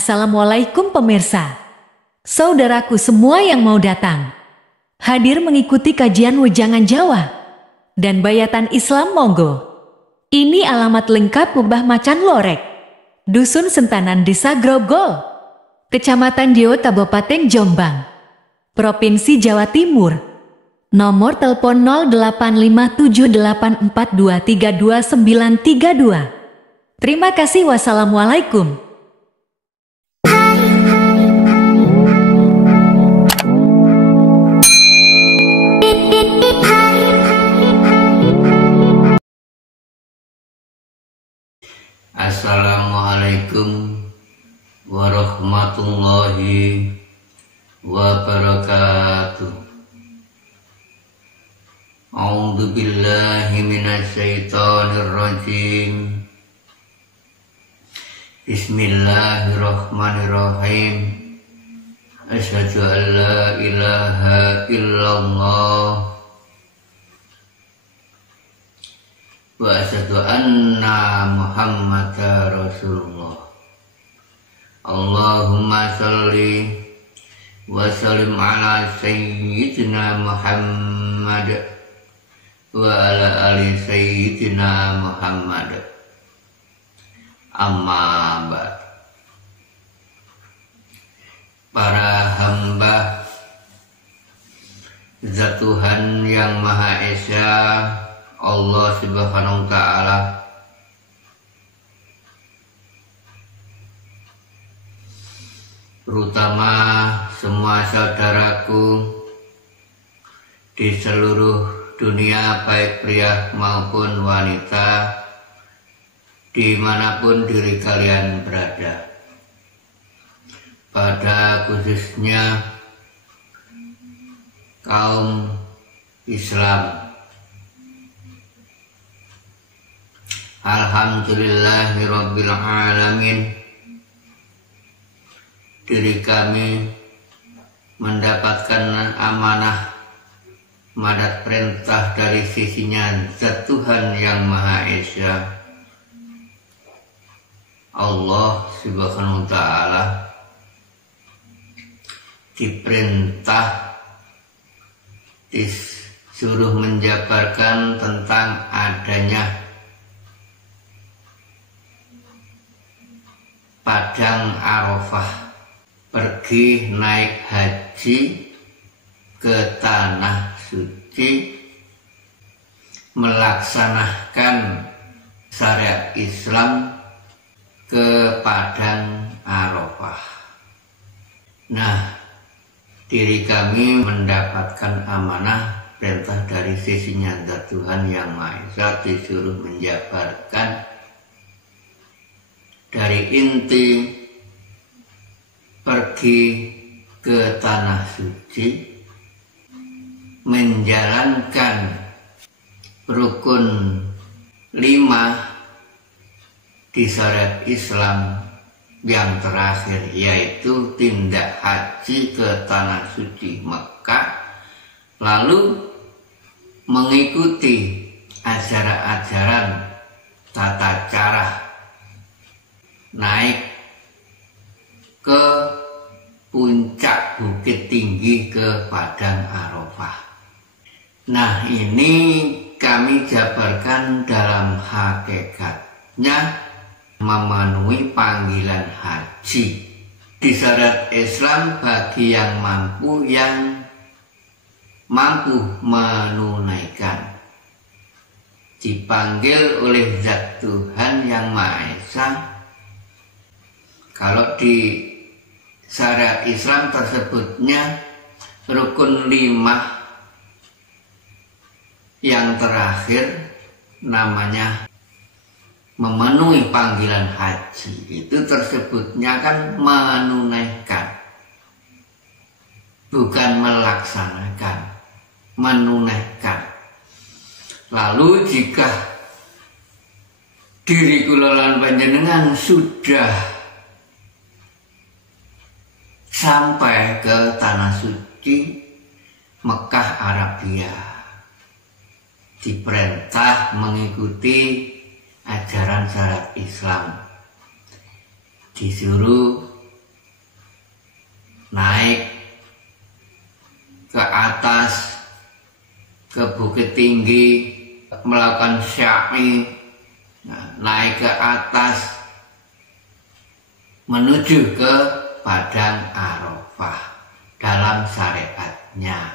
Assalamualaikum pemirsa. Saudaraku semua yang mau datang. Hadir mengikuti kajian Wejangan Jawa dan Bayatan Islam monggo. Ini alamat lengkap Mbah Macan Lorek, Dusun Sentanan Desa Grogol, Kecamatan Dio Kabupaten Jombang, Provinsi Jawa Timur. Nomor telepon 085784232932. Terima kasih. Wassalamualaikum. Assalamualaikum warahmatullahi wabarakatuh. A'udzu billahi minasyaitonir rajim. Bismillahirrahmanirrahim. Asyhadu an la ilaha illallah wa asyhadu anna Muhammadar Rasulullah. Allahumma sholli wa sallim ala sayyidina Muhammad wa ala ali sayyidina Muhammad. Amma ba'd. Para hamba Zat Tuhan yang Maha Esa, Allah Subhanahu wa Ta'ala, terutama semua saudaraku di seluruh dunia, baik pria maupun wanita, dimanapun diri kalian berada, pada khususnya kaum Islam. Alhamdulillahirabbil alamin, diri kami mendapatkan amanah mandat perintah dari sisinya Zat Tuhan yang Maha Esa, Allah Subhanahu wa Ta'ala, diperintah, disuruh menjabarkan tentang adanya Padang Arafah, pergi naik haji ke tanah suci, melaksanakan syariat Islam ke Padang Arafah. Nah, diri kami mendapatkan amanah perintah dari sisinya Zat Tuhan yang Maha Esa, disuruh menjabarkan dari inti pergi ke tanah suci, menjalankan rukun 5 di syariat Islam yang terakhir, yaitu tindak haji ke tanah suci Mekah, lalu mengikuti ajaran-ajaran tata cara naik ke puncak bukit tinggi ke Padang Arafah. Nah, ini kami jabarkan dalam hakikatnya memenuhi panggilan haji di syariat Islam bagi yang mampu menunaikan, dipanggil oleh Zat Tuhan yang Maha Esa. Kalau di syariat Islam tersebutnya rukun 5 yang terakhir, namanya memenuhi panggilan haji. Itu tersebutnya kan menunaikan, bukan melaksanakan, menunaikan. Lalu jika diri kula lan panjenengan sudah sampai ke tanah suci Mekah Arabia, diperintah mengikuti ajaran syariat Islam, disuruh naik ke atas, ke bukit tinggi, melakukan sya'i, naik ke atas, menuju ke Padang Arafah dalam syariatnya.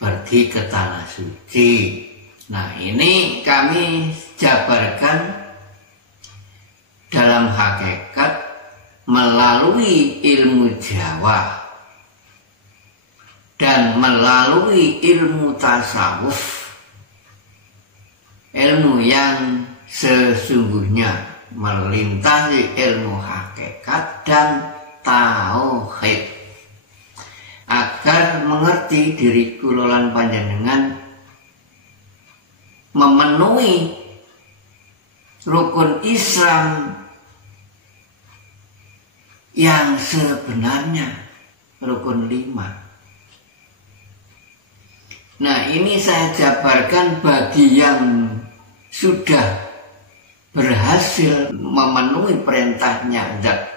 Pergi ke Tanah Suci. Nah, ini kami jabarkan dalam hakikat melalui ilmu Jawa dan melalui ilmu tasawuf, ilmu yang sesungguhnya melintasi ilmu hakikat dan tauhid, agar mengerti diri kulolan panjenengan memenuhi rukun Islam yang sebenarnya, rukun 5. Nah, ini saya jabarkan bagi yang sudah berhasil memenuhi perintahnya Zat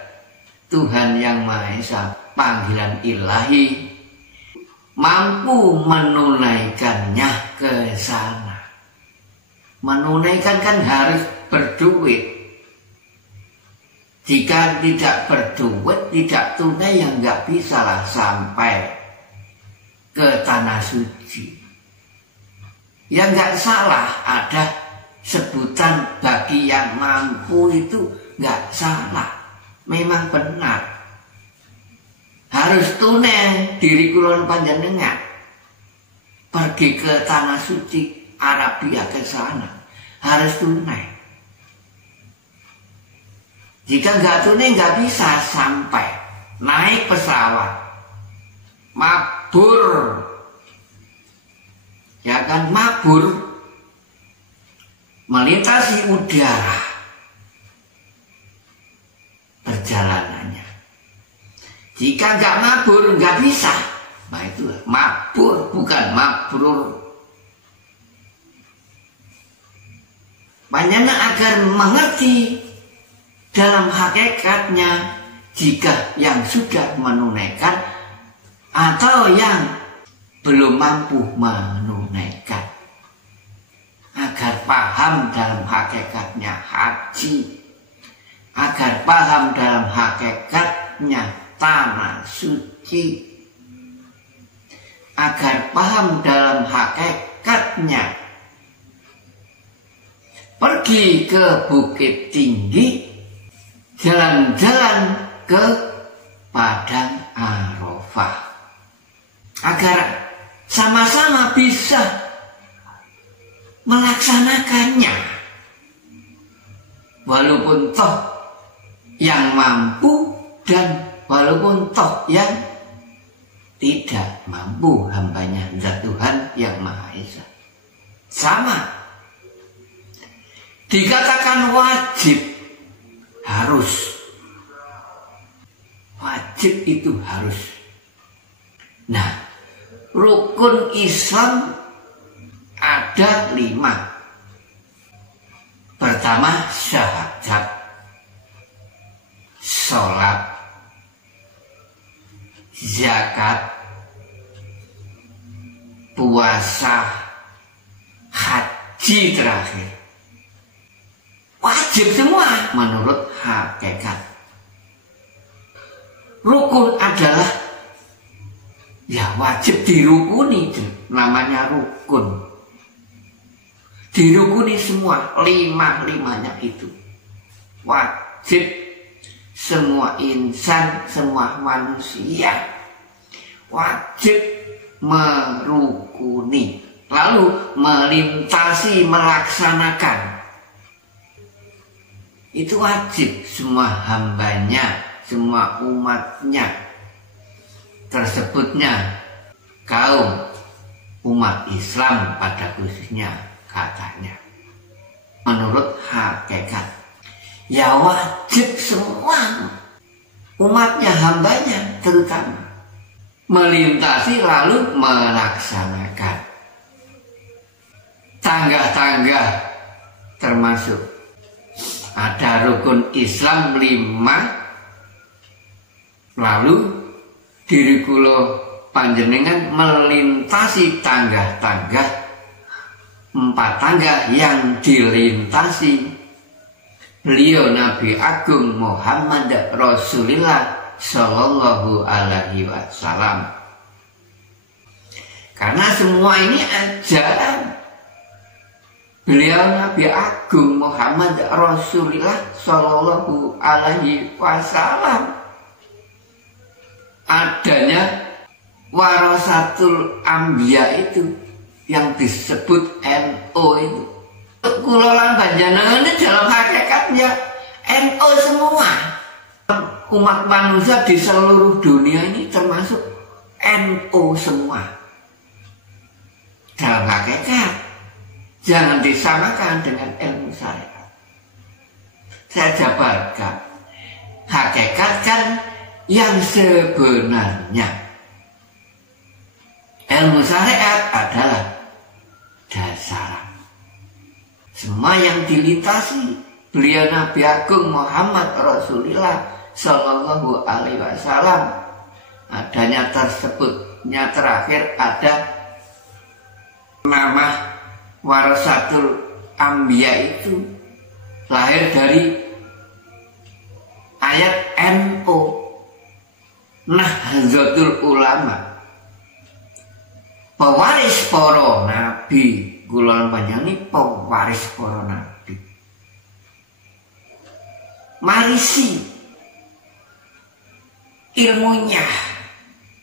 Tuhan Yang Maha Esa, panggilan ilahi, mampu menunaikannya ke sana. Menunaikan kan harus berduit. Jika tidak berduit, tidak tunai, yang nggak bisa lah sampai ke Tanah Suci. Ya nggak salah, ada sebutan bagi yang mampu itu nggak salah, memang benar. Harus tunai diri kulon panjenengan, pergi ke Tanah Suci Arabia ke sana, harus tunai. Jika nggak tunai nggak bisa sampai, naik pesawat, mabur, ya kan, mabur, melintasi udara perjalanannya. Jika nggak mabur nggak bisa. Nah itu mabur, bukan mabrur. Banyaknya agar mengerti dalam hakikatnya, jika yang sudah menunaikan atau yang belum mampu menunaikan, agar paham dalam hakikatnya haji, agar paham dalam hakikatnya Tanah Suci, agar paham dalam hakikatnya pergi ke Bukit Tinggi, jalan-jalan ke Padang Arafah, agar sama-sama bisa melaksanakannya. Walaupun toh yang mampu dan walaupun toh yang tidak mampu, hambanya Zat Tuhan Yang Maha Esa. Sama. Dikatakan wajib, harus. Wajib itu harus. Nah, rukun Islam ada 5. Pertama, syahadat, sholat, zakat, puasa, haji terakhir. Wajib semua menurut hakikat. Rukun adalah ya wajib dirukuni, namanya rukun. Dirukuni semua, 5-limanya itu. Wajib semua insan, semua manusia wajib merukuni, lalu melintasi, melaksanakan. Itu wajib semua hambanya, semua umatnya, tersebutnya kaum umat Islam pada khususnya katanya. Menurut hakikat, ya wajib semua umatnya, hambanya terutama melintasi lalu melaksanakan. Tangga-tangga termasuk ada rukun Islam 5, Lalu diri kula panjenengan melintasi tangga-tangga, 4 tangga yang dilintasi beliau Nabi Agung Muhammad Rasulullah Sallallahu Alaihi Wasallam. Karena semua ini ajaran beliau Nabi Agung Muhammad Rasulullah Sallallahu Alaihi Wasallam. Adanya warasatul anbiya itu yang disebut NO itu. Kula lan panjenengan ini dalam hakikatnya NO semua. Umat manusia di seluruh dunia ini termasuk NO semua. Dalam hakikat jangan disamakan dengan ilmu syariat. Saya jabarkan, hakikat kan yang sebenarnya. Ilmu syariat adalah dasar. Semua yang dilintasi beliau Nabi Agung Muhammad Rasulullah Sallallahu Alaihi Wasallam, adanya tersebutnya terakhir ada nama warasatul anbiya itu lahir dari ayat NO, Nahdlatul Ulama, pewaris para nabi. Kula panjenengan ini pewaris para nabi, marisi ilmunya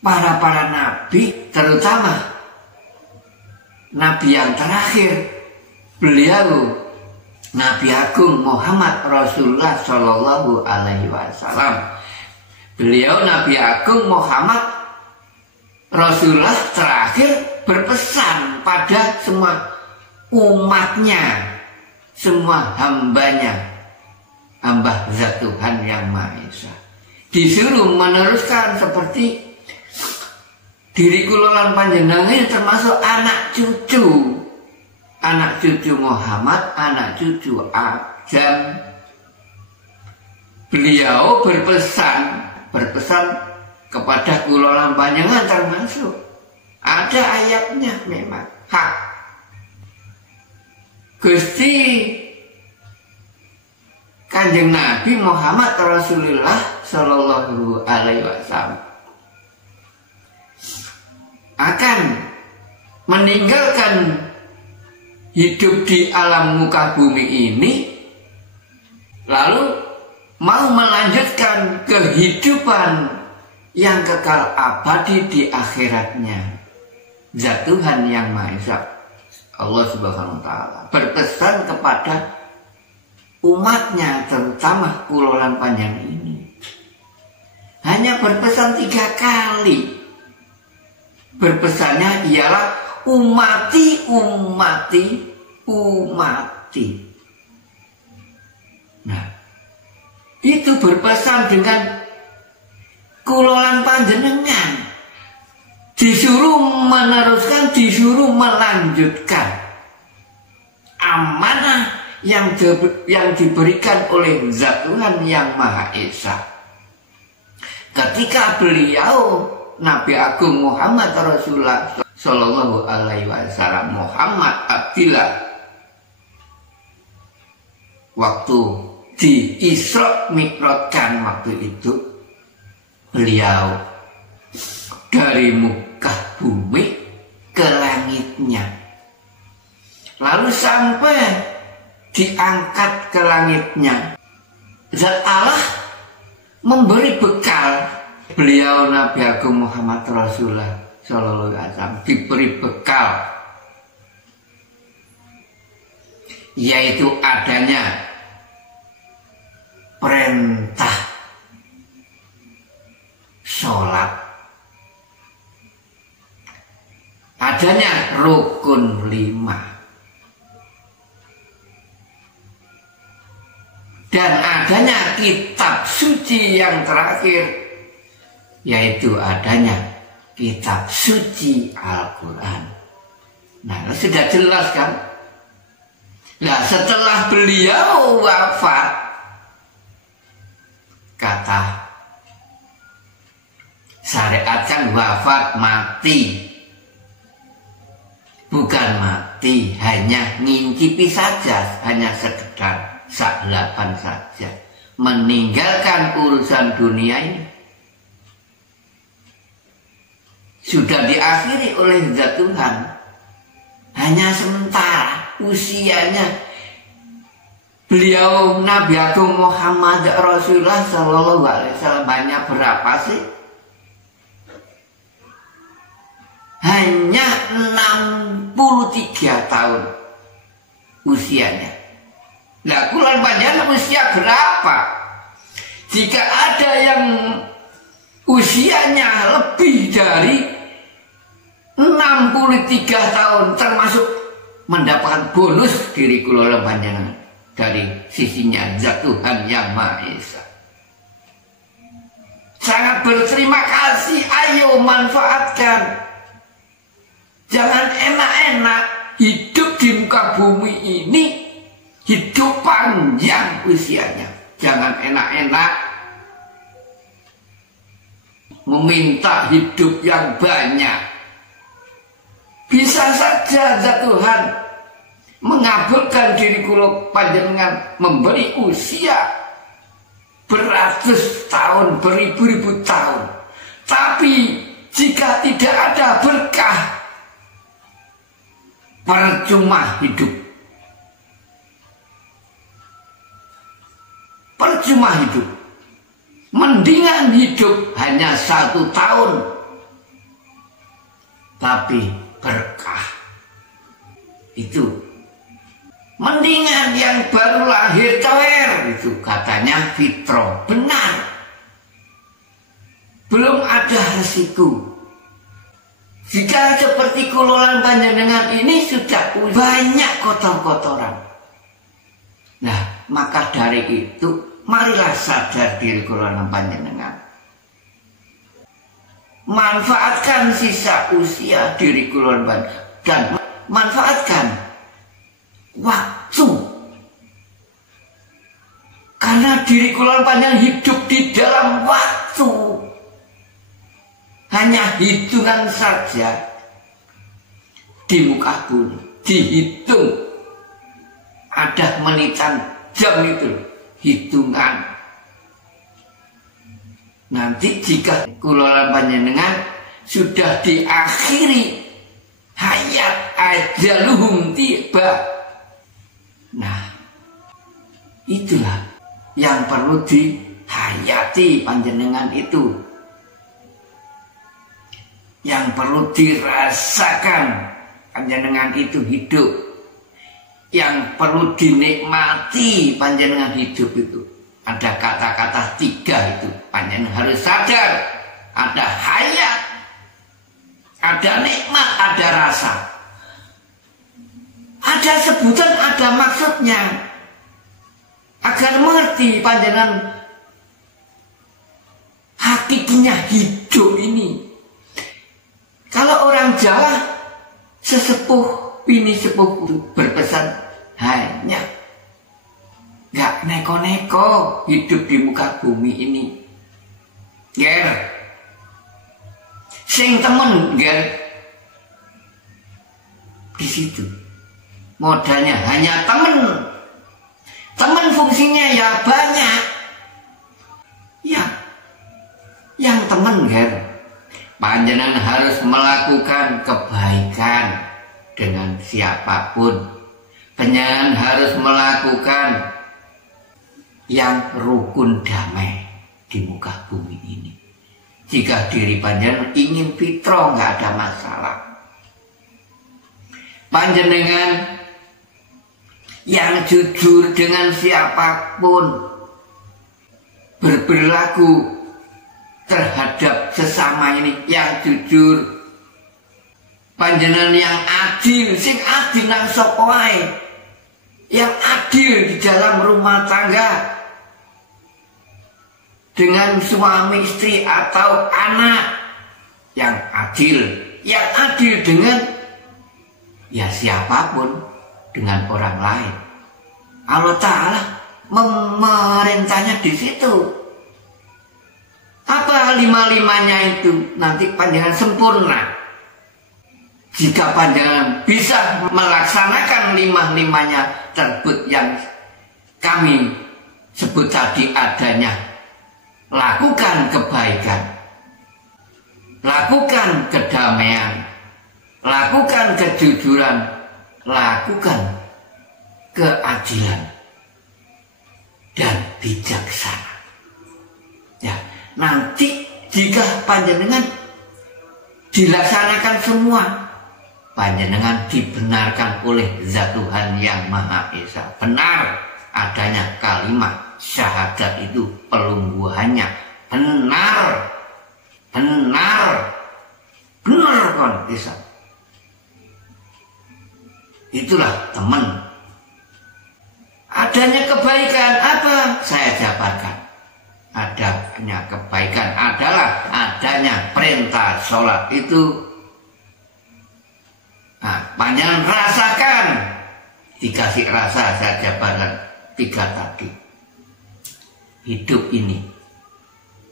para nabi, terutama nabi yang terakhir beliau Nabi Agung Muhammad Rasulullah Sallallahu Alaihi Wasallam. Beliau Nabi Agung Muhammad Rasulullah terakhir berpesan pada semua umatnya, semua hambanya, hamba zat Tuhan Yang Maha Esa, disuruh meneruskan seperti diri kula lan panjenengan termasuk anak cucu Muhammad, anak cucu Adam. Beliau berpesan kepada kula lan panjenengan, termasuk ada ayatnya memang hak. Gusti Kanjeng Nabi Muhammad Rasulullah Sallallahu Alaihi Wasallam akan meninggalkan hidup di alam muka bumi ini, lalu mau melanjutkan kehidupan yang kekal abadi di akhiratnya. Zat Tuhan Yang Maha Esa, Allah Subhanahu wa Ta'ala, berpesan kepada umatnya, terutama kula lan panjenengan ini. Hanya berpesan 3 kali. Berpesannya ialah umati. Nah, itu berpesan dengan kula lan panjenengan, disuruh meneruskan, disuruh melanjutkan amanah yang diberikan oleh Zat Tuhan Yang Maha Esa. Ketika beliau Nabi Agung Muhammad Rasulullah Sallallahu Alaihi Wasallam, Muhammad Abdillah, waktu di Isra Mi'rajkan waktu itu, beliau dari muka bumi ke langitnya, lalu sampai diangkat ke langitnya. Zat Allah memberi bekal beliau Nabi Agung Muhammad Rasulullah Sallallahu Alaihi Wasallam, diberi bekal, yaitu adanya perintah sholat, adanya rukun 5, dan adanya kitab suci yang terakhir, yaitu adanya kitab suci Al-Quran. Nah, sudah jelas kan? Nah, setelah beliau wafat, kata dikatakan wafat mati. Bukan mati, hanya ngincipi saja, hanya sekedar saklapan saja, meninggalkan urusan dunia ini. Sudah diakhiri oleh zat Tuhan, hanya sementara usianya. Beliau Nabi Agung Muhammad Rasulullah Sallallahu Alaihi Wasallam hanya berapa sih? Hanya 63 tahun usianya. Nah, kulon panjenengan usia berapa? Jika ada yang usianya lebih dari 63 tahun, termasuk mendapatkan bonus diri kulon panjenengan dari sisinya zat Tuhan Yang Maha Esa. Sangat berterima kasih, ayo manfaatkan. Jangan enak-enak hidup di muka bumi ini, hidup panjang usianya. Jangan enak-enak meminta hidup yang banyak. Bisa saja zat Tuhan mengabulkan diri kula panjenengan memberi usia beratus tahun, beribu-ribu tahun. Tapi jika tidak ada berkah, percuma hidup. Percuma hidup. Mendingan hidup hanya 1 tahun, tapi berkah. Itu. Mendingan yang baru lahir coer, itu katanya fitro. Benar. Belum ada resiko. Jika seperti kulolan panjenengan ini sudah banyak kotor-kotoran. Nah, maka dari itu marilah sadar diri kulolan panjenengan. Manfaatkan sisa usia diri kulolan panjenengan dan manfaatkan waktu. Karena diri kulolan panjenengan hidup di dalam waktu. Hanya hitungan saja di muka bumi, dihitung. Ada menitan jam itu, hitungan. Nanti jika kulolan panjenengan sudah diakhiri, hayat ajaluhum tiba. Nah, itulah yang perlu dihayati panjenengan itu. Yang perlu dirasakan panjenengan itu hidup. Yang perlu dinikmati panjenengan hidup itu. Ada kata-kata 3 itu. Panjenengan harus sadar. Ada hayat, ada nikmat, ada rasa. Ada sebutan, ada maksudnya. Agar mengerti panjenengan hakikatnya hidup ini. Kalau orang Jawa sesepuh ini sepuh berpesan hanya gak neko-neko hidup di muka bumi ini. Ger, sing temen ger, di situ modalnya hanya temen. Temen fungsinya ya banyak. Ya, yang temen ger. Panjenengan harus melakukan kebaikan dengan siapapun. Panjenengan harus melakukan yang rukun damai di muka bumi ini. Jika diri panjenengan ingin fitro, nggak ada masalah. Panjenengan yang jujur dengan siapapun, berperilaku terhadap sesama ini yang jujur. Panjenengan yang adil, sing adil nang sapa wae. Yang adil di dalam rumah tangga dengan suami istri atau anak, yang adil dengan ya siapapun, dengan orang lain. Allah Ta'ala memerintahnya di situ. Apa lima-limanya itu nanti panjenengan sempurna. Jika panjenengan bisa melaksanakan lima-limanya tersebut yang kami sebut tadi adanya, lakukan kebaikan, lakukan kedamaian, lakukan kejujuran, lakukan keadilan dan bijaksana. Ya, nanti jika panjenengan dilaksanakan semua, panjenengan dibenarkan oleh Zat Tuhan Yang Maha Esa. Benar adanya kalimat syahadat itu pelungguhannya. Benar. Benar kon Esa. Itulah teman. Adanya kebaikan apa? Saya jabarkan. Adanya kebaikan adalah adanya perintah sholat itu. Nah, panjangan rasakan. Dikasih rasa, saya jabarkan 3 tadi. Hidup ini,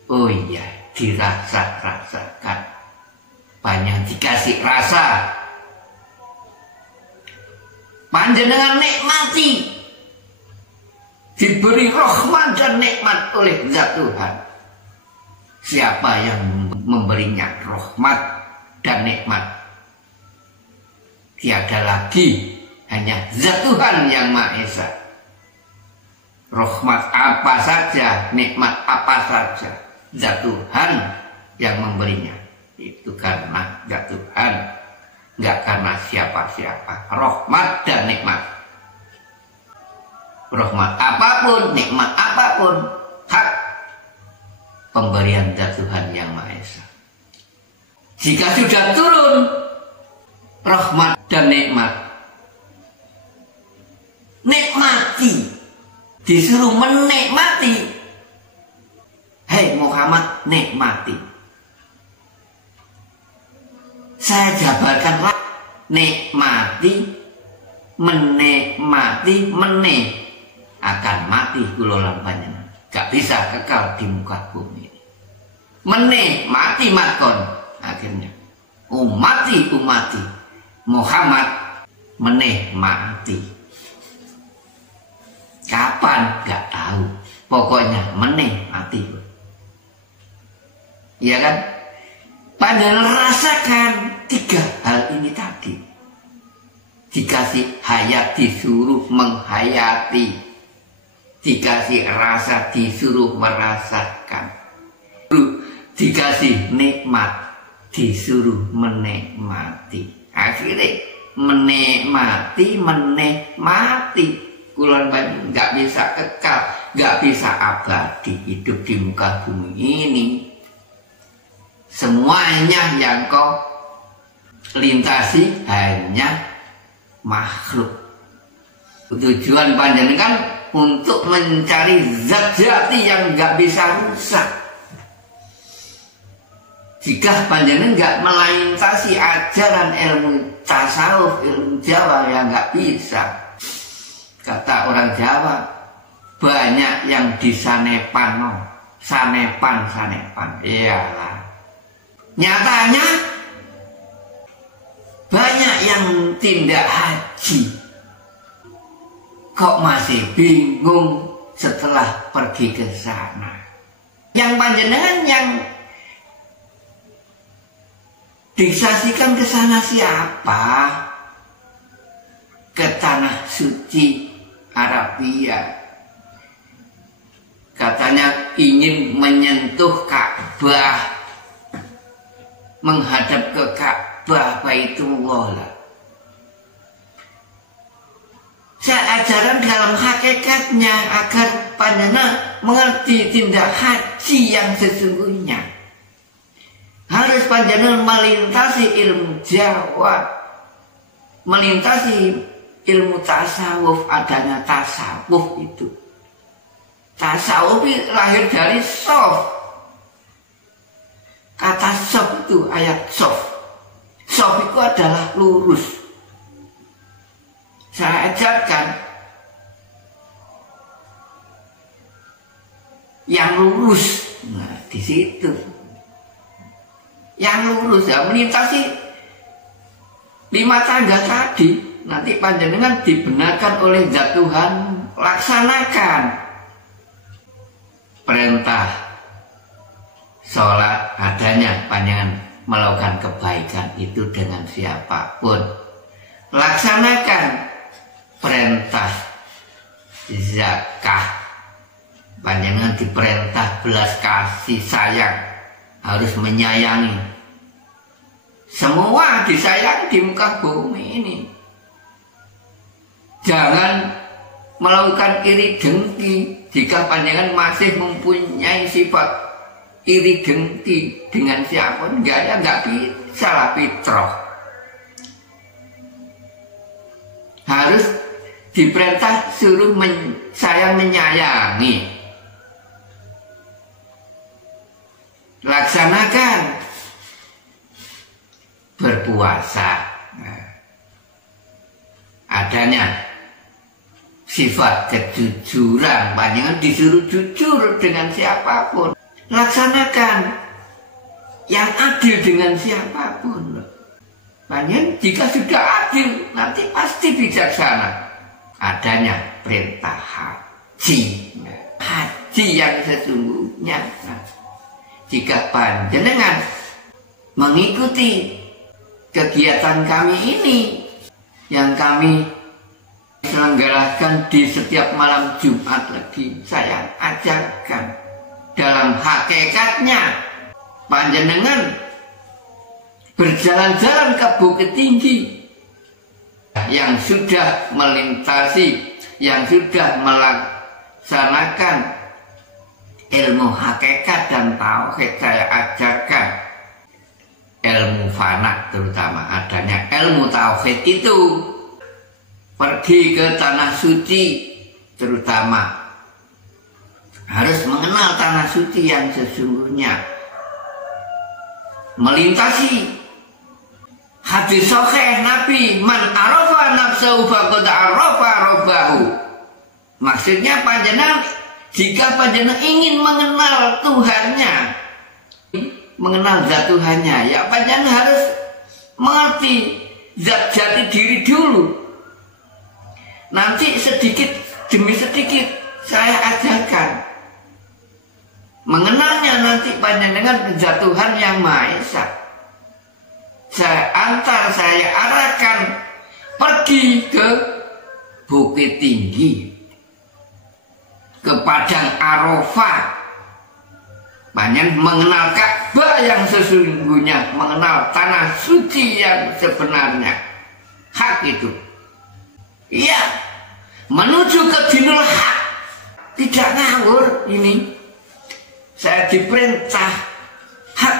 oh iya, dirasa-rasakan. Panjang dikasih rasa. Panjenengan nikmati. Diberi rahmat dan nikmat oleh Zat Tuhan. Siapa yang memberinya rahmat dan nikmat? Tiada lagi, hanya Zat Tuhan Yang Maha Esa. Rahmat apa saja, nikmat apa saja, Zat Tuhan yang memberinya. Itu karena Zat Tuhan, nggak karena siapa-siapa. Rahmat dan nikmat. Rahmat apapun, nikmat apapun, hak pemberian Zat Tuhan Yang Maha Esa. Jika sudah turun rahmat dan nikmat, nikmati, disuruh menikmati. Hei Muhammad, nikmati. Saya jabarkanlah, nikmati, menikmati, akan mati kulolan panjenengan. Gak bisa kekal di muka bumi ini. Menikmati makon akhirnya. Umati Muhammad menikmati. Kapan? Gak tahu. Pokoknya menikmati. Iya kan? Panjenengan rasakan 3 hal ini tadi. Dikasih hayat, disuruh menghayati. Dikasih rasa, disuruh merasakan. Dikasih nikmat, disuruh menikmati. Akhirnya menikmati. Kulon banyak nggak bisa kekal, nggak bisa abadi hidup di muka bumi ini. Semuanya yang kau lintasi hanya makhluk. Tujuan panjenengan untuk mencari zat jati yang nggak bisa rusak. Jika panjenengan nggak melintasi ajaran ilmu tasawuf, ilmu Jawa, ya nggak bisa. Kata orang Jawa, banyak yang disanepan, sanepan. Iyalah. Nyatanya banyak yang tidak haji. Kok masih bingung setelah pergi ke sana? Yang panjenengan yang disaksikan ke sana siapa? Ke tanah suci Arabia. Katanya ingin menyentuh Ka'bah, menghadap ke Ka'bah Baitullah. Saya ajaran dalam hakikatnya agar panjenengan mengerti tindak haji yang sesungguhnya. Harus panjenengan melintasi ilmu Jawa, melintasi ilmu tasawuf. Adanya tasawuf itu. Tasawuf itu lahir dari sof. Kata sof itu ayat sof. Sof itu adalah lurus. Saya ajarkan yang lurus. Nah, di situ yang lurus ya, melintasi 5 tangga tadi. Nanti panjenengan dibenarkan oleh Zat Tuhan, laksanakan perintah sholat adanya, panjenengan melakukan kebaikan itu dengan siapapun. Laksanakan perintah zakah, panjenengan diperintah belas kasih sayang, harus menyayangi. Semua disayang di muka bumi ini. Jangan melakukan iri dengki. Jika panjenengan masih mempunyai sifat iri dengki dengan siapapun, nggak bisa lah, fitrah. Harus diperintah suruh sayang menyayangi. Laksanakan berpuasa. Nah, adanya sifat kejujuran, panjenengan disuruh jujur dengan siapapun. Laksanakan yang adil dengan siapapun. Panjenengan jika sudah adil, nanti pasti bijaksana. Adanya perintah haji. Haji yang sesungguhnya. Nah, jika panjenengan mengikuti kegiatan kami ini yang kami selenggarakan di setiap malam Jumat lagi, saya ajarkan dalam hakikatnya panjenengan berjalan-jalan ke Bukit Tinggi yang sudah melintasi, yang sudah melaksanakan ilmu hakikat dan tauhid, saya ajarkan ilmu fana, terutama adanya ilmu tauhid itu. Pergi ke tanah suci, terutama harus mengenal tanah suci yang sesungguhnya. Melintasi hadis sahih Nabi, man arafa nafsahu faqad arafa rabbahu. Maksudnya panjenengan, jika panjenengan ingin mengenal Tuhannya, mengenal zat Tuhannya, ya panjenengan harus mengerti zat jati diri dulu. Nanti sedikit demi sedikit saya ajarkan. Mengenalnya nanti panjenengan zat Tuhan yang Maha Esa. Saya arahkan pergi ke Bukit Tinggi, ke Padang Arafah. Panjenengan mengenal Ka'bah yang sesungguhnya, mengenal tanah suci yang sebenarnya. Hak itu. Iya, menuju ke dinul hak. Tidak ngawur ini. Saya diperintah hak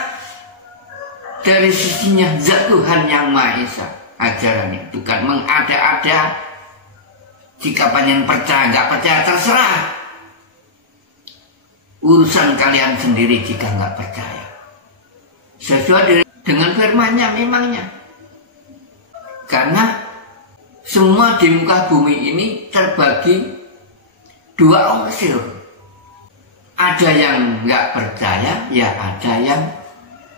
dari sisinya zat Tuhan yang Maha Esa. Ajaran ini bukan mengada-ada. Jika panjenengan percaya, nggak percaya terserah. Urusan kalian sendiri jika nggak percaya. Sesuai dengan firman-Nya memangnya. Karena semua di muka bumi ini terbagi 2 unsur. Ada yang nggak percaya, ya ada yang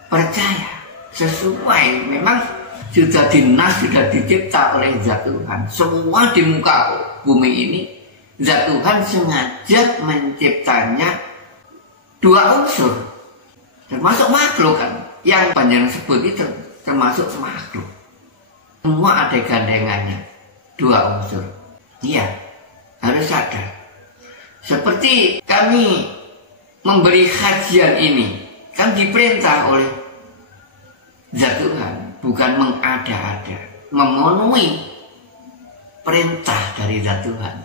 percaya. Sesuai, memang sudah dinas, sudah dicipta oleh zat Tuhan. Semua di muka bumi ini, zat Tuhan sengaja menciptanya 2 unsur. Termasuk makhluk kan. Yang panjenengan sebut itu termasuk makhluk. Semua ada gandengannya. 2 unsur. Iya, harus sadar. Seperti kami memberi kajian ini, kan diperintah oleh zat Tuhan, bukan mengada-ada, memenuhi perintah dari zat Tuhan.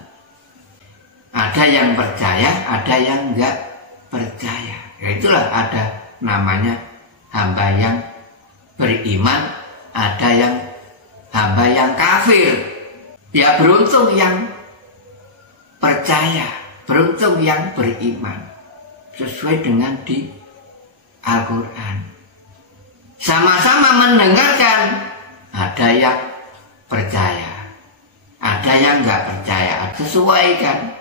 Ada yang percaya, ada yang enggak percaya. Ya itulah ada namanya hamba yang beriman, ada yang hamba yang kafir. Ya beruntung yang percaya, beruntung yang beriman. Sesuai dengan di Al-Quran. Sama-sama mendengarkan. Ada yang percaya, ada yang nggak percaya. Sesuaikan.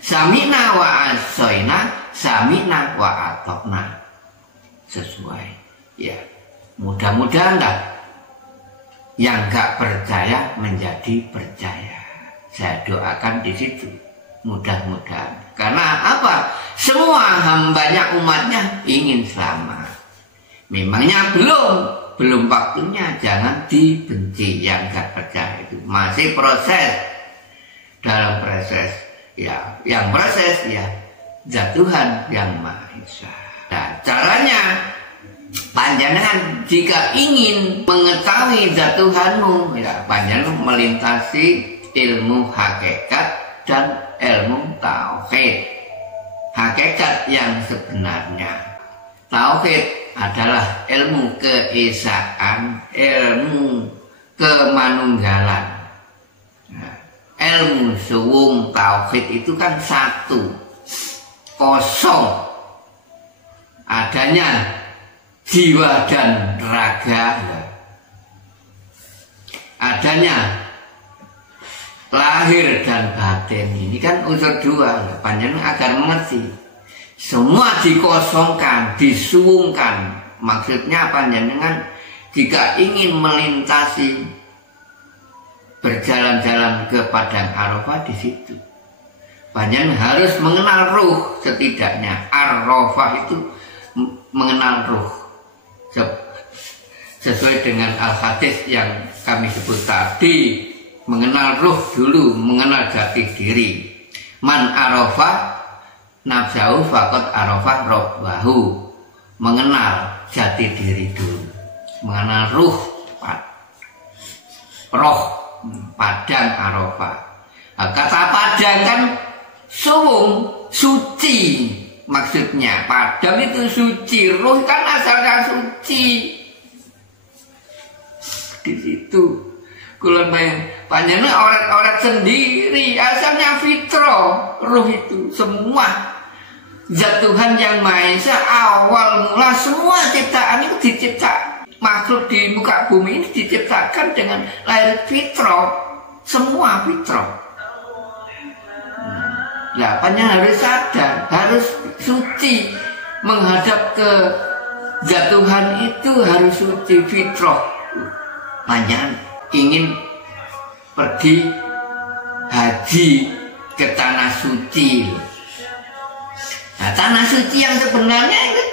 Sami'na wa asoina, sami'na wa atokna. Sesuai. Ya, mudah-mudahan lah yang gak percaya menjadi percaya. Saya doakan di situ. Mudah-mudahan. Karena apa? Semua hambanya umatnya ingin selamat. Memangnya belum waktunya. Jangan dibenci yang gak percaya itu. Masih proses. Dalam proses ya, yang proses ya Tuhan yang Maha Esa. Nah, caranya panjenengan jika ingin mengetahui zat Tuhanmu, ya panjenengan melintasi ilmu hakikat dan ilmu tauhid. Hakikat yang sebenarnya, tauhid adalah ilmu keesaan, ilmu kemanunggalan. Ilmu suwung tauhid itu kan satu, kosong, adanya jiwa dan raga, adanya lahir dan batin. Ini kan unsur dua. Panjenengan agar mengerti, semua dikosongkan, disuwungkan. Maksudnya panjenengan jika ingin melintasi berjalan-jalan ke padang Arafah, di situ panjenengan harus mengenal ruh. Setidaknya Arafah itu mengenal ruh, sesuai dengan al-hadis yang kami sebut tadi. Mengenal ruh dulu, mengenal jati diri. Man Arafah nafsahu faqad arafah rabbahu. Mengenal jati diri dulu, mengenal ruh, roh, padang Arafah. Nah, kata padang kan suwung, suci. Maksudnya padang itu suci, ruh kan asalnya suci. Di situ kulon panjenengan oret-oret sendiri, asalnya fitrah. Ruh itu semua zat Tuhan yang Maha Esa, awal mula semua ciptaan itu dicipta. Makhluk di muka bumi ini diciptakan dengan lahir fitrah, semua fitrah. Nah, panjenengan harus sadar, harus suci. Menghadap ke zat Tuhan itu harus suci, fitrah. Panjenengan ingin pergi haji ke tanah suci. Nah, tanah suci yang sebenarnya itu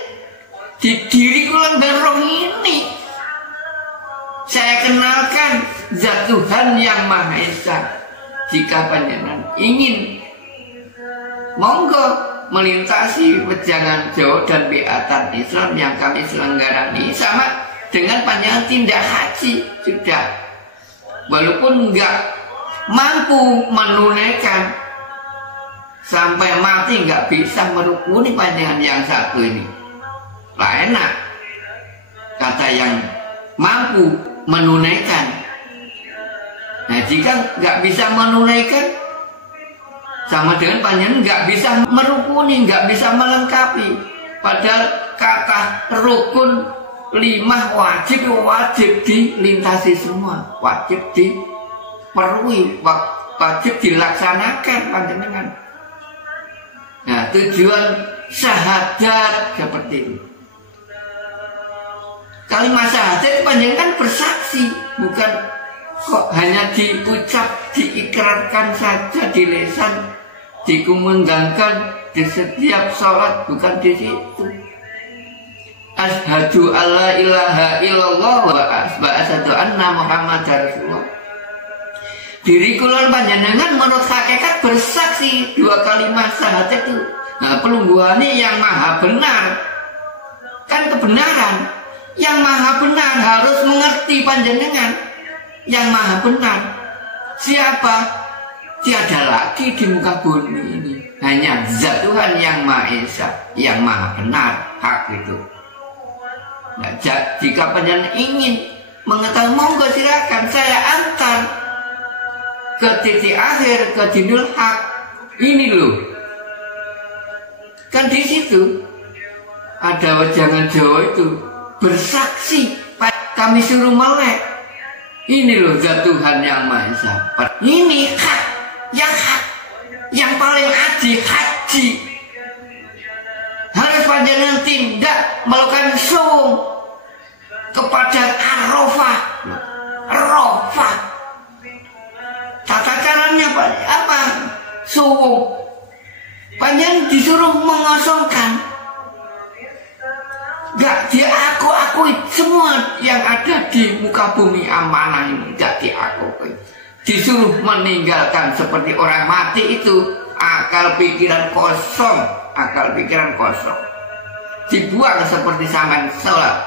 di diri kulon berroh ini. Saya kenalkan zat Tuhan yang Maha Esa. Jika panjenengan ingin, monggo melintasi wejangan Jawa dan biatan Islam yang kami selenggarakan sama dengan panjenengan tindak haji sudah. Walaupun nggak mampu menunaikan, sampai mati nggak bisa merukuni panjenengan yang satu ini, lah enak kata yang mampu menunaikan. Nah, jika nggak bisa menunaikan, sama dengan panjenengan nggak bisa merukuni, nggak bisa melengkapi. Padahal kata rukun 5 wajib dilintasi semua, wajib dipenuhi, wajib dilaksanakan panjenengan. Nah, tujuan syahadat seperti itu. Kalimat syahadat panjenengan bersaksi, bukan kok hanya diucap, diikrarkan saja di lisan, dikumandangkan di setiap sholat, bukan di situ. Asyhadu alla ilaha illallah wa asyhadu anna Muhammadar Rasulullah. Diri kulon panjenengan menurut hakikat bersaksi 2 kalimat syahadat itu. Nah, pelungguhannya yang maha benar. Kan kebenaran. Yang maha benar harus mengerti panjenengan. Yang maha benar siapa? Tiada lagi di muka bumi ini, hanya zat Tuhan yang Maha Esa, yang maha benar, hak itu. Nah, jika panjenengan ingin mengetahui, monggo silakan saya antar ke titik akhir, ke dinul hak. Ini loh, kan di situ ada wejangan Jawa itu bersaksi, kami suruh melek. Ini loh zat Tuhan yang Maha Esa. Ini hak, yang paling adil, haji. Harus panjenengan tindak melakukan suwung, kepada Arafah. Arafah. Tata caranya apa? Suwung. Panjang disuruh mengosongkan. Gak diakui semua yang ada di muka bumi amanah ini, gak diakui. Disuruh meninggalkan seperti orang mati itu, akal pikiran kosong, dibuang seperti sampean sholat,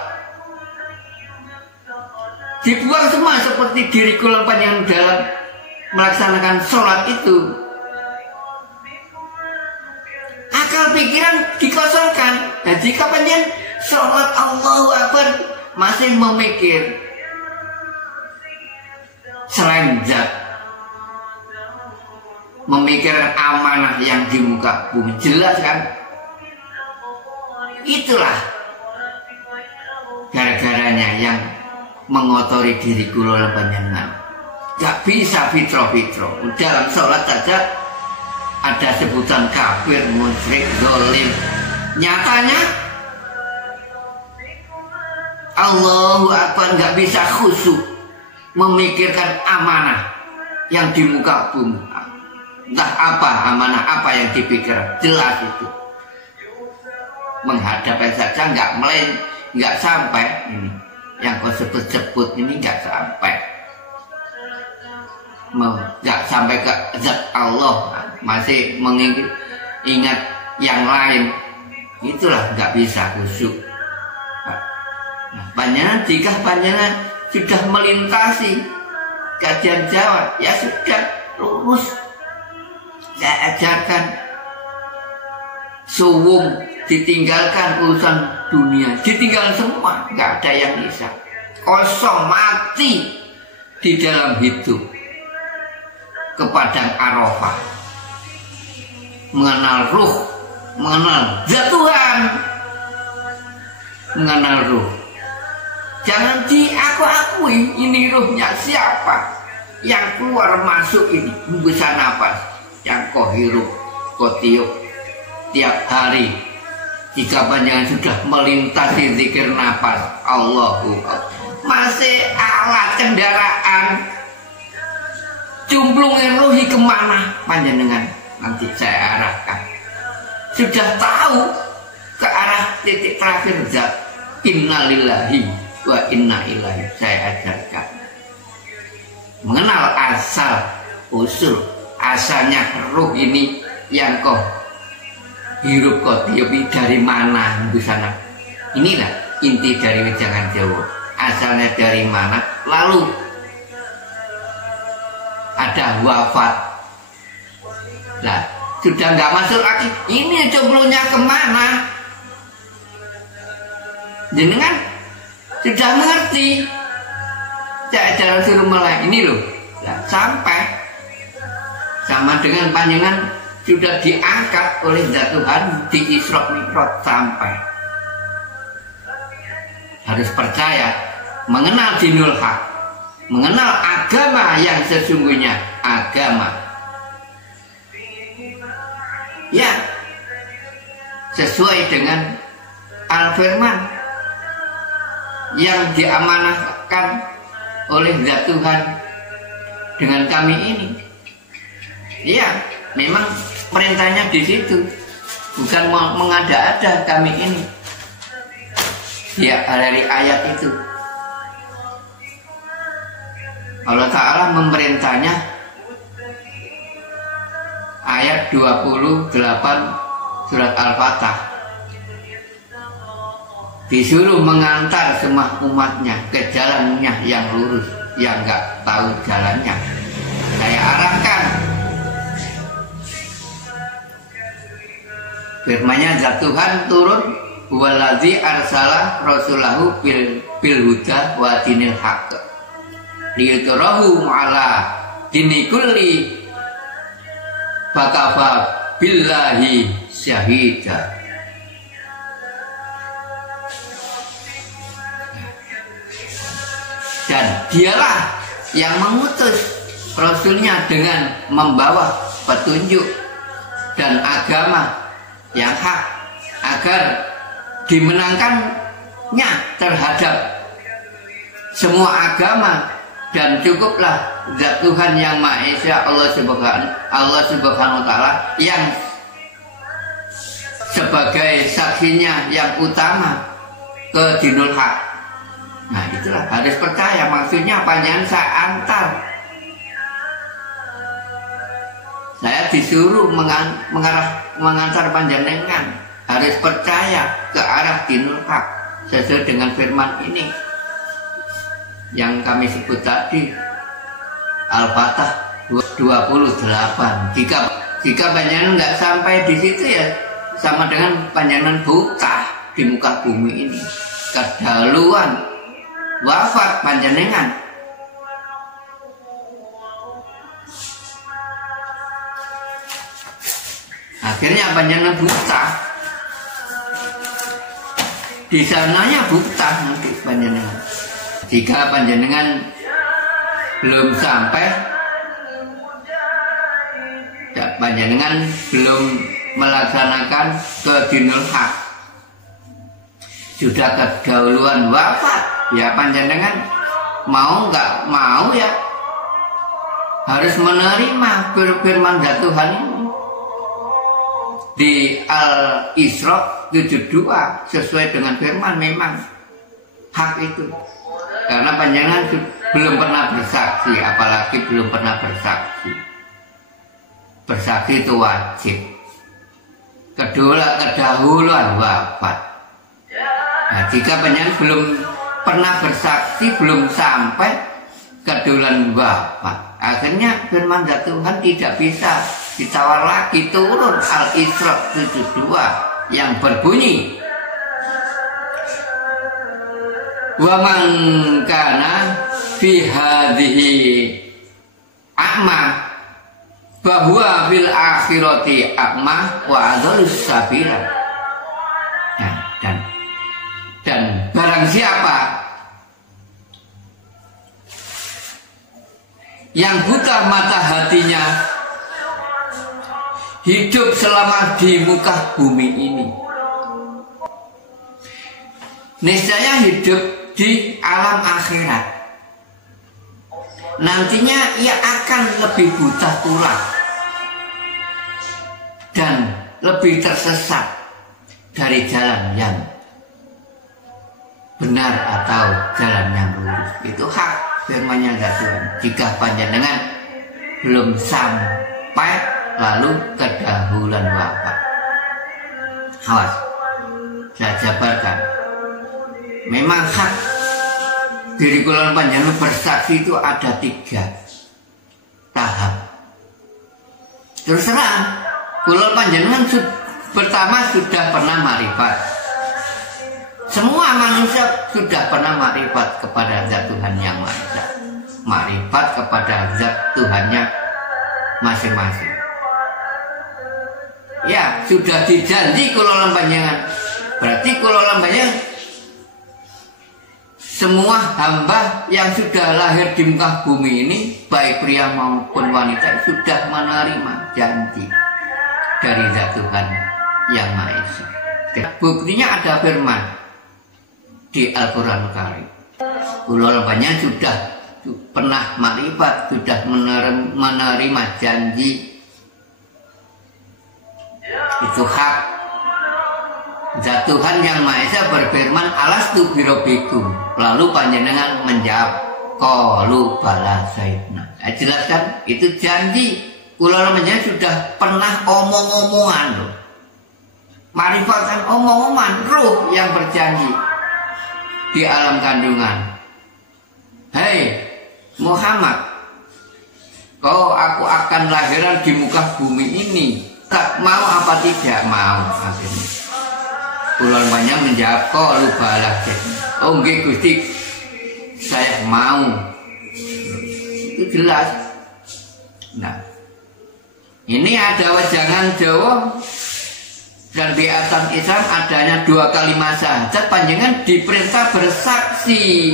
dibuang semua seperti diri kula panjenengan dalam melaksanakan sholat itu. Akal pikiran dikosongkan. Nah, jika panjenengan sholat Allahu Akbar masih memikir selain zat, memikirkan amanah yang di muka bumi, jelas kan? Itulah gara-garanya yang mengotori diri kula panjenengan. Gak bisa fitro. Dalam sholat saja ada sebutan kafir, musyrik, zalim. Nyatanya Allahu Akbar gak bisa khusyuk memikirkan amanah yang di muka bumi. Entah apa amanah apa yang dipikir, jelas itu. Menghadapnya saja nggak sampai ini. Yang kau sebut-sebut ini nggak sampai. Nggak sampai ke zat Allah, masih mengingat yang lain. Itulah nggak bisa khusyuk. Jika panjenengan sudah melintasi kajian Jawa, ya sudah lurus. Saya ajarkan suwung, ditinggalkan urusan dunia, ditinggalkan semua, nggak ada yang bisa, kosong, mati di dalam hidup ke padang Arafah, mengenal ruh, mengenal zat Tuhan, mengenal ruh. Jangan diakui ini ruhnya siapa yang keluar masuk ini, hembusan nafas yang kau hirup, kau tiup tiap hari. Jika panjenengan sudah melintasi zikir nafas Allahu Akbar, masih alat kendaraan, cumplungin ruhi kemana panjenengan nanti saya arahkan. Sudah tahu ke arah titik terakhir zat, innalillahi wa inna ilaihi, saya ajarkan. Mengenal asal usul, asalnya ruh ini yang kau hirup, kau tiup dari mana di sana. Inilah inti dari wejangan Jawa. Asalnya dari mana, lalu ada wafat. Lah, sudah nggak masuk lagi. Ini cumplungnya kemana? Jenengan sudah mengerti. Saya jalan suruh mulai ini loh. Nah, sampai sama dengan panjenengan sudah diangkat oleh zat Tuhan di Isra Mi'raj, sampai harus percaya, mengenal dinul haq, mengenal agama yang sesungguhnya, agama ya sesuai dengan Al-Firman yang diamanahkan oleh zat Tuhan dengan kami ini. Iya, memang perintahnya di situ, bukan mengada-ada kami ini. Ya, dari ayat itu Allah Ta'ala memerintahnya, ayat 28 surat Al-Fatah, disuruh mengantar semua umatnya ke jalannya yang lurus. Yang nggak tahu jalannya, saya arahkan. Firman-Nya zat Tuhan turun, waladzi arsala rasulahu bil huda wa dinil haqq liyudhhirahu ala dini kulli fakafa billahi syahida. Dan dialah yang mengutus Rasulnya dengan membawa petunjuk dan agama yang hak, agar dimenangkannya terhadap semua agama, dan cukuplah zat Tuhan yang Maha Esa, Allah Subhanahu wa Ta'ala, yang sebagai saksinya yang utama ke dinul haq. Nah itulah harus percaya. Maksudnya panjenengan saya antar, saya disuruh mengantar panjenengan, harus percaya ke arah dinul haq sesuai dengan firman ini yang kami sebut tadi, Al-Fatah 28. Jika panjenengan nggak sampai di situ, ya sama dengan panjenengan buta di muka bumi ini, kedaluan wafat panjenengan. Akhirnya panjenengan buta, di sananya buta nanti panjenengan. Jika panjenengan belum sampai, panjenengan belum melaksanakan ke dinul haq, sudah kedahuluan wafat, ya panjenengan mau nggak mau ya harus menerima firman Tuhan ini di Al-Isra 72, sesuai dengan firman. Memang hak itu, karena panjenengan belum pernah bersaksi, apalagi belum pernah bersaksi. Bersaksi itu wajib. Kedua, kedahuluan wafat. Nah, jika panjenengan belum pernah bersaksi, belum sampai kedahuluan wafat, akhirnya firman Tuhan tidak bisa ditawar lagi. Turun Al-Isra 72 yang berbunyi, wa man kana fi hadhihi a'ma bahwa fil akhirati a'ma wa adallus sabila. Ya, dan barang siapa yang buta mata hatinya hidup selama di muka bumi ini, niscaya hidup di alam akhirat, nantinya ia akan lebih buta pula dan lebih tersesat dari jalan yang benar atau jalan yang lurus. Itu hak firman-Nya Tuhan. Jika panjenengan belum sampai lalu kedahuluan wafat, awas, saya jabarkan. Memang hak diri kula panjenengan bersaksi itu ada 3 tahap. Terus terang, kula panjenengan pertama sudah pernah marifat. Semua manusia sudah pernah marifat kepada zat Tuhan yang Maha Esa, marifat kepada zat Tuhannya masing-masing. Ya, sudah dijanji kula panjenengan. Berarti kula panjenengan, semua hamba yang sudah lahir di muka bumi ini, baik pria maupun wanita, sudah menerima janji dari zat Tuhan yang Maha Esa. Buktinya ada firman di Al-Quran Karim. Kula panjenengan sudah pernah marifat, sudah menerima janji. Itu hak. Zat Tuhan yang Maha Esa berfirman, alastu birabbikum. Lalu panjenengan menjawab, qalu bala sayyidina. Jelaskan, itu janji. Kula panjenengan sudah pernah omong-omongan loh. Marifatan omong-omongan, ruh yang berjanji di alam kandungan. Hei Muhammad, aku akan lahiran di muka bumi ini. Tak mau apa tidak mau? Akhirnya kula panjenengan menjawab, qalu bala sayyidina. Oh nggih Gusti, saya mau. Itu jelas. Nah, ini ada wejangan Jawa dan di atas Islam adanya 2 kalimat syahadat. Panjenengan diperintah bersaksi.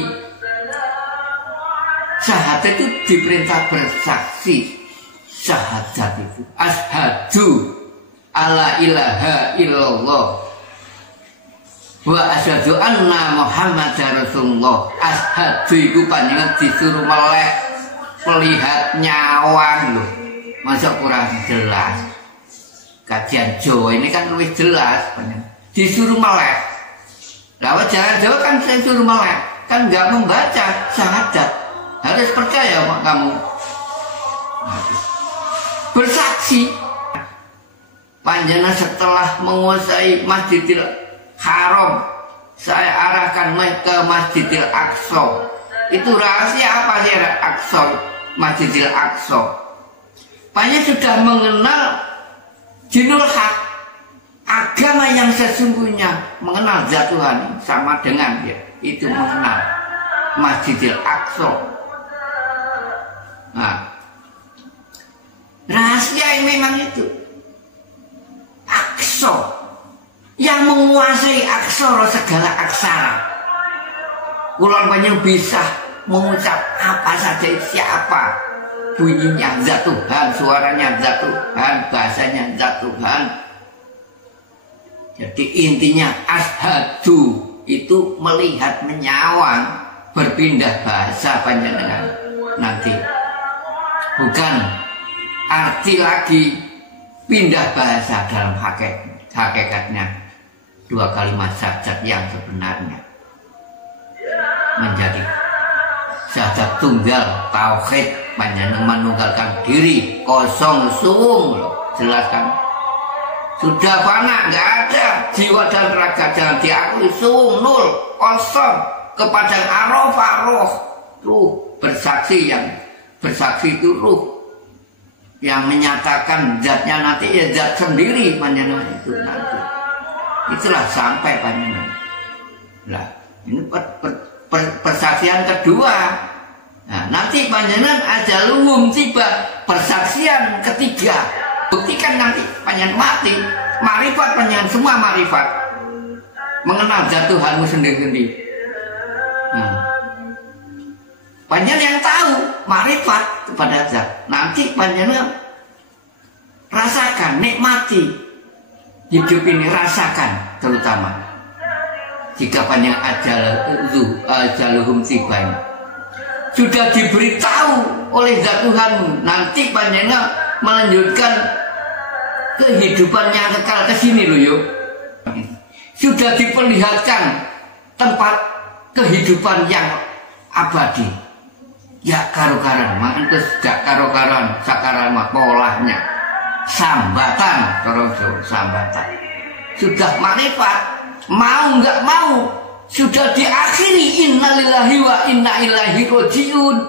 Syahadat itu diperintah bersaksi. Syahadat itu asyhadu alla ilaha illallah wa asyhadu anna Muhammadar Rasulullah. Asyhadu iku panjenengan disuruh meleh melihat nyawang lho. Masa kurang jelas. Kajian Jawa ini kan lebih jelas panjenengan. Disuruh meleh. Lah jalan Jawa kan saya suruh meleh. Kan enggak membaca syahadat. Harus percaya Pak kamu. Bersaksi panjenengan setelah menguasai Masjidil Haram, saya arahkan ke Masjidil Aqsa. Itu rahasia apa sih Aqsa? Masjidil Aqsa. Panjenengan sudah mengenal Dinul Haq, agama yang sesungguhnya, mengenal zat Tuhan sama dengan dia. Itu mengenal Masjidil Aqsa. Nah, rahasia yang memang itu Aqsa. Yang menguasai aksara segala aksara. Kulon banyak bisa mengucap apa saja siapa. Bunyinya zat Tuhan, suaranya zat Tuhan, bahasanya zat Tuhan. Jadi intinya asyhadu itu melihat menyawang, berpindah bahasa panjenengan nanti. Bukan arti lagi pindah bahasa dalam hakikatnya. Dua kalimat syahadat yang sebenarnya menjadi syahadat tunggal tauhid, panjenengan menunggalkan diri kosong suwung loh, jelaskan sudah fana, nggak ada jiwa dan raga, jangan diakui, suwung nul kosong kepada arafah roh, ruh bersaksi, yang bersaksi itu ruh yang menyatakan zatnya nanti ya zat sendiri panjenengan itu nanti. Itulah sampai panjenengan. Lah, ini persaksian kedua. Nah, nanti panjenengan ajaluhum tiba, persaksian ketiga. Buktikan nanti panjenengan mati, marifat panjenengan semua marifat. Mengenal zat Tuhanmu sendiri-sendiri. Nah, panjenengan yang tahu marifat kepada zat. Nanti panjenengan rasakan, nikmati hidup ini, rasakan terutama jika panjenengan ajaluhum tiba sudah diberitahu oleh zat Tuhanmu, nanti panjenengan melanjutkan kehidupan yang kekal ke sini loh yuk. Sudah diperlihatkan tempat kehidupan yang abadi. Ya karo-karan, makan terus gak karo-karan, sakaran polahnya. Sambatan, terus sambatan. Sudah marifat, mau nggak mau, sudah diakhiri innalillahi wa inna ilaihi rajiun.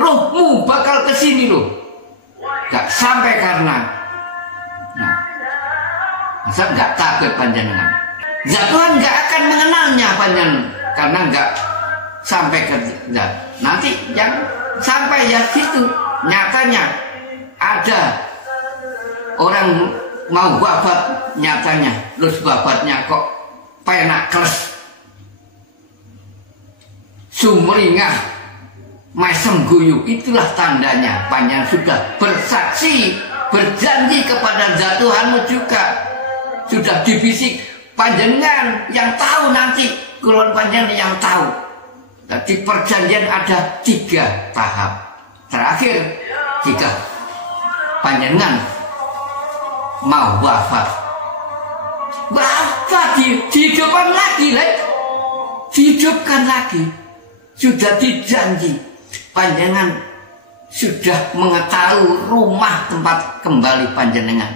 Rohmu bakal kesini loh. Gak sampai karena. Nah, masa nggak takut panjenengan? Zat Tuhan nggak akan mengenalnya panjenengan karena nggak sampai ke zat. Nanti yang sampai ya situ nyatanya ada orang mau wafat nyatanya, terus wafatnya kok penak keres, sumringah, mesem guyu. Itulah tandanya panjenengan sudah bersaksi, berjanji kepada zat Tuhanmu juga. Sudah dibisik panjenengan yang tahu nanti, kulon panjenengan yang tahu. Jadi perjanjian ada 3 tahap. Terakhir, jika panjenengan mau wafat dihidupkan lagi, dihidupkan lagi. Sudah dijanji panjenengan sudah mengetahui rumah tempat kembali panjenengan,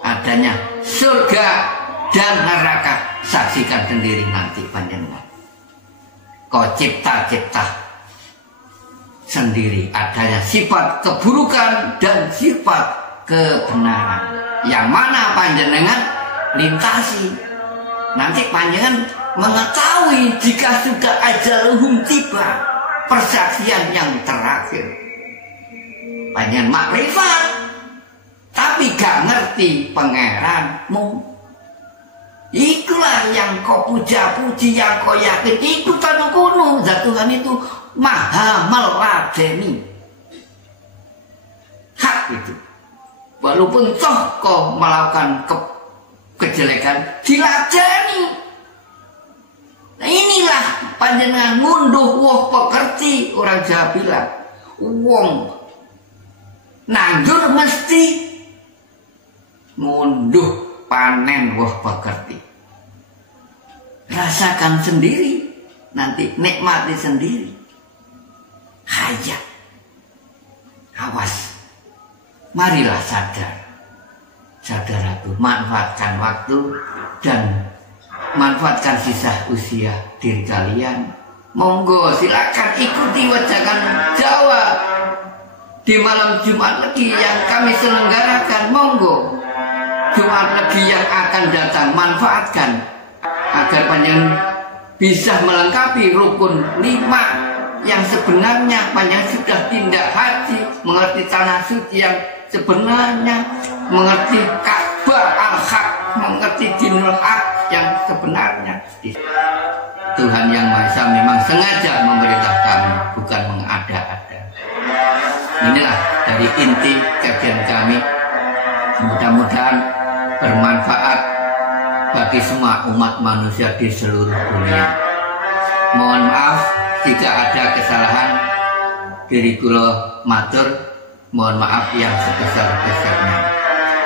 adanya surga dan neraka. Saksikan sendiri nanti panjenengan. Kau cipta-cipta sendiri adanya sifat keburukan dan sifat kebenaran. Yang mana panjenengan lintasi. Nanti panjenengan mengetahui jika sudah ajaluhum tiba, persaksian yang terakhir. Panjenengan makrifat, tapi gak ngerti pangeranmu. Itulah yang kau puja-puji, yang kau yakin. Itu tanu kuno, zat Tuhan itu maha meladeni. Hak itu. Walaupun toh kau melakukan kejelekan, diladeni. panjenengan ngunduh woh pekerti, orang Jawa bilang, wong nandur mesti ngunduh panen woh pekerti. Rasakan sendiri, nanti nikmati sendiri. Hayat. Awas. Marilah sadar. Saudaraku, manfaatkan waktu dan manfaatkan sisa usia diri kalian. Monggo silakan ikuti Wejangan Jawa di malam Jumat Legi yang kami selenggarakan. Monggo Jumat Legi yang akan datang manfaatkan agar panjenengan bisa melengkapi rukun 5 yang sebenarnya. Panjenengan sudah tindak haji, mengerti tanah suci yang sebenarnya, mengerti Ka'bah al-Haq, mengerti dinul haq yang sebenarnya. Tuhan Yang Maha Esa memang sengaja memerintah kami, bukan mengada-ada. Inilah dari inti kajian kami. Mudah-mudahan bermanfaat bagi semua umat manusia di seluruh dunia. Mohon maaf jika ada kesalahan. Diri kula matur, mohon maaf yang sebesar-besarnya.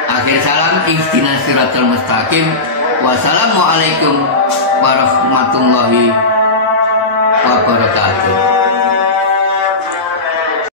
Akhir salam, ihdinas siratal mustaqim. Wassalamualaikum warahmatullahi wabarakatuh.